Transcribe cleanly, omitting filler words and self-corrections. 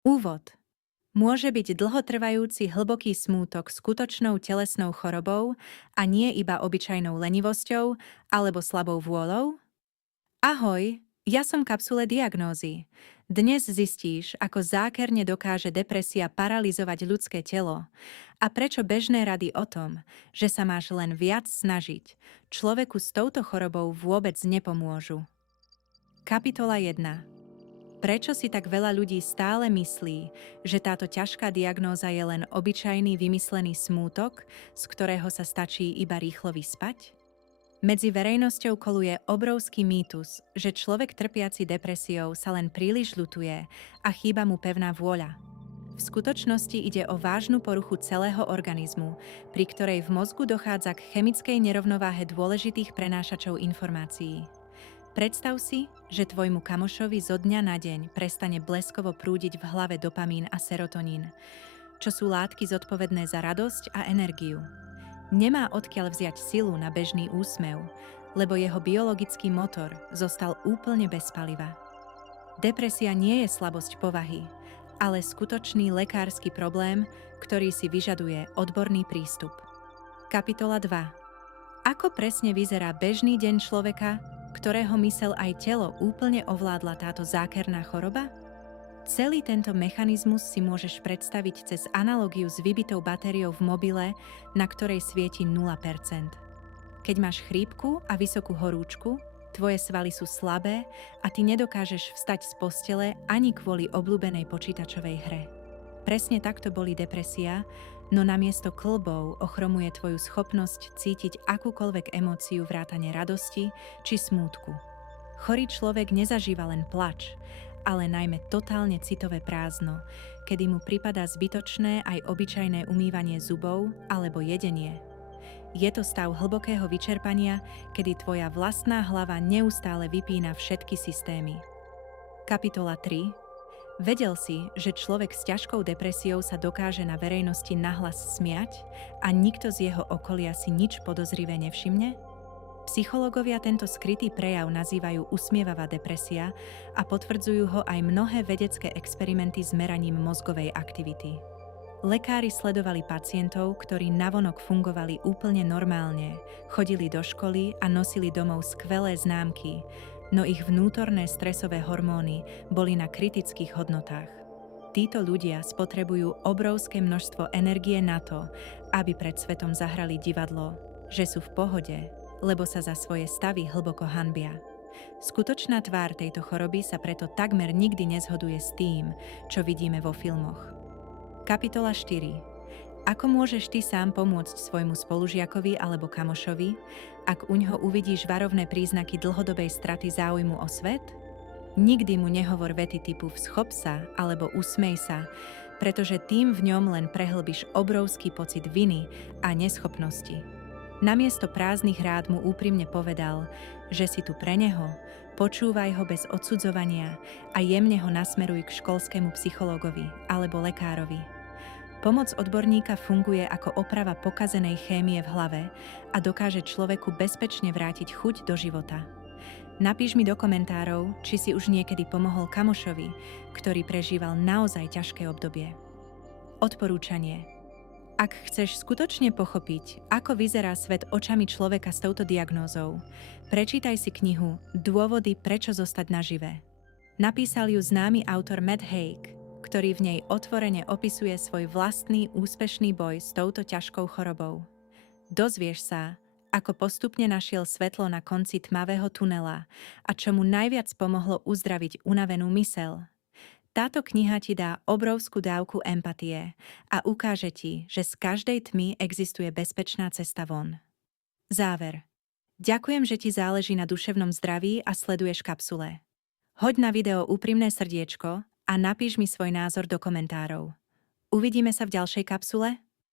Úvod. Môže byť dlhotrvajúci hlboký smútok skutočnou telesnou chorobou a nie iba obyčajnou lenivosťou alebo slabou vôľou? Ahoj, ja som Kapsule diagnózy. Dnes zistíš, ako zákerne dokáže depresia paralyzovať ľudské telo a prečo bežné rady o tom, že sa máš len viac snažiť, človeku s touto chorobou vôbec nepomôžu. Kapitola 1. Prečo si tak veľa ľudí stále myslí, že táto ťažká diagnóza je len obyčajný vymyslený smútok, z ktorého sa stačí iba rýchlo vyspať? Medzi verejnosťou koluje obrovský mýtus, že človek trpiaci depresiou sa len príliš ľutuje a chýba mu pevná vôľa. V skutočnosti ide o vážnu poruchu celého organizmu, pri ktorej v mozgu dochádza k chemickej nerovnováhe dôležitých prenášačov informácií. Predstav si, že tvojmu kamošovi zo dňa na deň prestane bleskovo prúdiť v hlave dopamín a serotonín, čo sú látky zodpovedné za radosť a energiu. Nemá odkiaľ vziať silu na bežný úsmev, lebo jeho biologický motor zostal úplne bez paliva. Depresia nie je slabosť povahy, ale skutočný lekársky problém, ktorý si vyžaduje odborný prístup. Kapitola 2. Ako presne vyzerá bežný deň človeka, ktorého myseľ aj telo úplne ovládla táto zákerná choroba? Celý tento mechanizmus si môžeš predstaviť cez analogiu s vybitou batériou v mobile, na ktorej svieti 0%. Keď máš chrípku a vysokú horúčku, tvoje svaly sú slabé a ty nedokážeš vstať z postele ani kvôli obľúbenej počítačovej hre. Presne takto bolí depresia, no namiesto kĺbov ochromuje tvoju schopnosť cítiť akúkoľvek emóciu vrátane radosti či smútku. Chorý človek nezažíva len plač, ale najmä totálne citové prázdno, kedy mu pripadá zbytočné aj obyčajné umývanie zubov alebo jedenie. Je to stav hlbokého vyčerpania, kedy tvoja vlastná hlava neustále vypína všetky systémy. Kapitola 3. Vedel si, že človek s ťažkou depresiou sa dokáže na verejnosti nahlas smiať a nikto z jeho okolia si nič podozrivé nevšimne? Psychológovia tento skrytý prejav nazývajú usmievavá depresia a potvrdzujú ho aj mnohé vedecké experimenty s meraním mozgovej aktivity. Lekári sledovali pacientov, ktorí navonok fungovali úplne normálne, chodili do školy a nosili domov skvelé známky, no ich vnútorné stresové hormóny boli na kritických hodnotách. Títo ľudia spotrebujú obrovské množstvo energie na to, aby pred svetom zahrali divadlo, že sú v pohode, lebo sa za svoje stavy hlboko hanbia. Skutočná tvár tejto choroby sa preto takmer nikdy nezhoduje s tým, čo vidíme vo filmoch. Kapitola 4. Ako môžeš ty sám pomôcť svojmu spolužiakovi alebo kamošovi, ak uňho uvidíš varovné príznaky dlhodobej straty záujmu o svet? Nikdy mu nehovor vety typu "vschop sa" alebo "usmej sa", pretože tým v ňom len prehlbíš obrovský pocit viny a neschopnosti. Namiesto prázdnych rád mu úprimne povedal, že si tu pre neho, počúvaj ho bez odsudzovania a jemne ho nasmeruj k školskému psychológovi alebo lekárovi. Pomoc odborníka funguje ako oprava pokazenej chémie v hlave a dokáže človeku bezpečne vrátiť chuť do života. Napíš mi do komentárov, či si už niekedy pomohol kamošovi, ktorý prežíval naozaj ťažké obdobie. Odporúčanie. Ak chceš skutočne pochopiť, ako vyzerá svet očami človeka s touto diagnózou, prečítaj si knihu Dôvody, prečo zostať nažive. Napísal ju známy autor Matt Haig, ktorý v nej otvorene opisuje svoj vlastný úspešný boj s touto ťažkou chorobou. Dozvieš sa, ako postupne našiel svetlo na konci tmavého tunela a čo mu najviac pomohlo uzdraviť unavenú myseľ. Táto kniha ti dá obrovskú dávku empatie a ukáže ti, že z každej tmy existuje bezpečná cesta von. Záver. Ďakujem, že ti záleží na duševnom zdraví a sleduješ kapsule. Hoď na video úprimné srdiečko a napíš mi svoj názor do komentárov. Uvidíme sa v ďalšej kapsule?